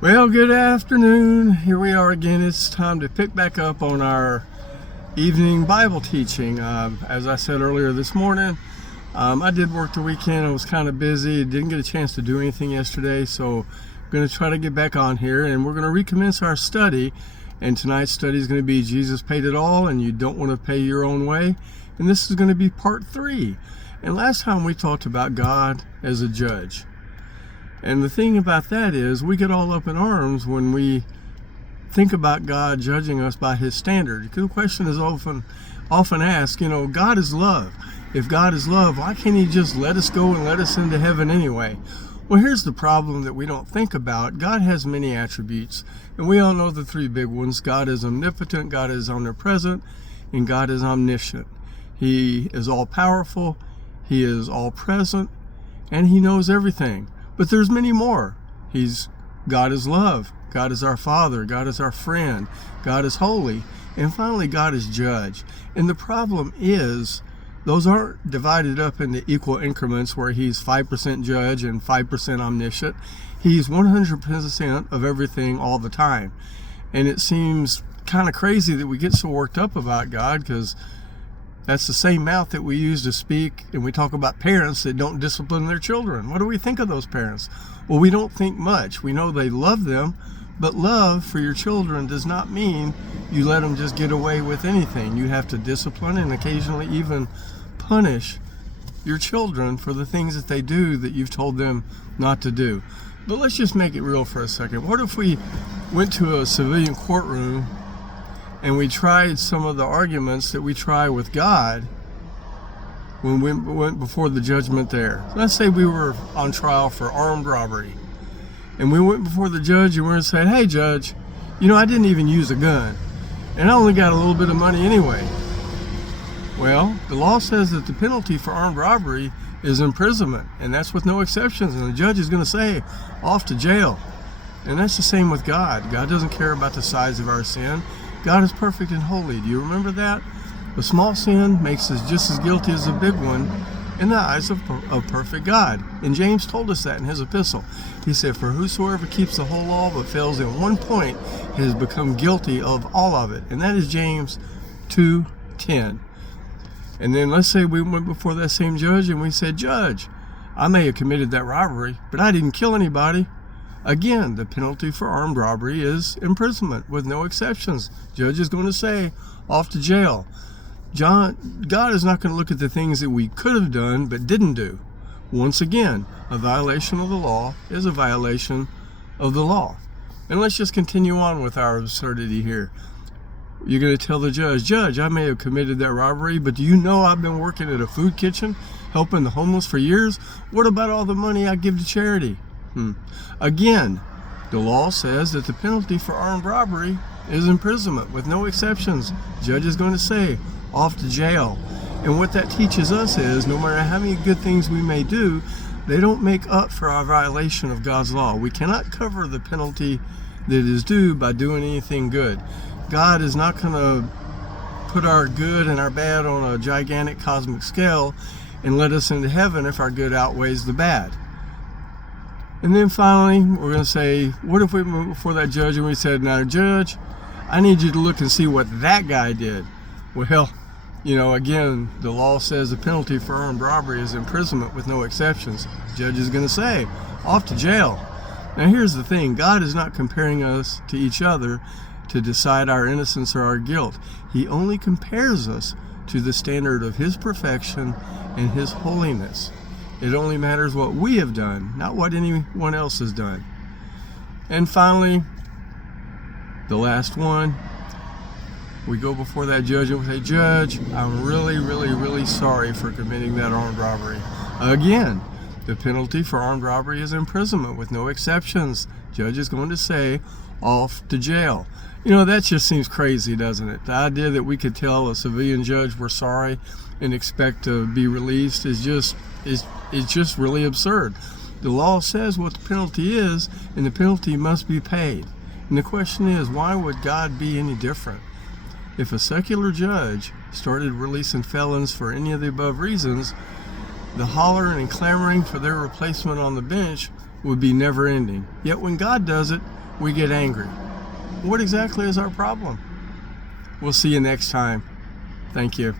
Well, good afternoon. Here we are again. It's time to pick back up on our evening Bible teaching. As I said earlier this morning, I did work the weekend. I was kind of busy. Didn't get a chance to do anything yesterday, so I'm going to try to get back on here, and we're going to recommence our study. And tonight's study is going to be Jesus Paid It All, and you don't want to pay your own way. And this is going to be part 3. And last time we talked about God as a judge. And the thing about that is we get all up in arms when we think about God judging us by his standard. The question is often asked, God is love. If God is love, why can't he just let us go and let us into heaven anyway? Well, here's the problem that we don't think about. God has many attributes, and we all know the 3 big ones. God is omnipotent, God is omnipresent, and God is omniscient. He is all-powerful, he is all-present, and he knows everything. But there's many more. God is love. God is our Father. God is our friend. God is holy. And finally, God is judge. And the problem is, those aren't divided up into equal increments where he's 5% judge and 5% omniscient. He's 100% of everything all the time. And it seems kind of crazy that we get so worked up about God, because that's the same mouth that we use to speak, and we talk about parents that don't discipline their children. What do we think of those parents? Well, we don't think much. We know they love them, but love for your children does not mean you let them just get away with anything. You have to discipline and occasionally even punish your children for the things that they do that you've told them not to do. But let's just make it real for a second. What if we went to a civilian courtroom and we tried some of the arguments that we try with God when we went before the judgment there? Let's say we were on trial for armed robbery, and we went before the judge and we said, "Hey, judge, I didn't even use a gun, and I only got a little bit of money anyway." Well, the law says that the penalty for armed robbery is imprisonment, and that's with no exceptions, and the judge is going to say, off to jail. And that's the same with God. God doesn't care about the size of our sin. God is perfect and holy. Do you remember that? A small sin makes us just as guilty as a big one in the eyes of perfect God. And James told us that in his epistle. He said, "For whosoever keeps the whole law but fails in one point has become guilty of all of it." And that is James 2:10. And then let's say we went before that same judge and we said, "Judge, I may have committed that robbery, but I didn't kill anybody." Again, the penalty for armed robbery is imprisonment with no exceptions. Judge is going to say, off to jail. God is not going to look at the things that we could have done but didn't do. Once again, a violation of the law is a violation of the law. And let's just continue on with our absurdity here. You're going to tell the judge, "Judge, I may have committed that robbery, but do you know I've been working at a food kitchen helping the homeless for years? What about all the money I give to charity?" Again, the law says that the penalty for armed robbery is imprisonment with no exceptions. Judge is going to say, off to jail. And what that teaches us is, no matter how many good things we may do, they don't make up for our violation of God's law. We cannot cover the penalty that is due by doing anything good. God is not going to put our good and our bad on a gigantic cosmic scale and let us into heaven if our good outweighs the bad. And then finally, we're going to say, what if we went before that judge and we said, "Now, Judge, I need you to look and see what that guy did." Well, again, the law says the penalty for armed robbery is imprisonment with no exceptions. Judge is going to say, off to jail. Now, here's the thing. God is not comparing us to each other to decide our innocence or our guilt. He only compares us to the standard of his perfection and his holiness. It only matters what we have done, not what anyone else has done. And finally, the last one, we go before that judge and we say, "Judge, I'm really, really, really sorry for committing that armed robbery." Again, the penalty for armed robbery is imprisonment with no exceptions. Judge is going to say, off to jail. That just seems crazy, doesn't it? The idea that we could tell a civilian judge we're sorry and expect to be released is just really absurd. The law says what the penalty is, and the penalty must be paid. And the question is, why would God be any different? If a secular judge started releasing felons for any of the above reasons, the hollering and clamoring for their replacement on the bench would be never ending. Yet when God does it, we get angry. What exactly is our problem? We'll see you next time. Thank you.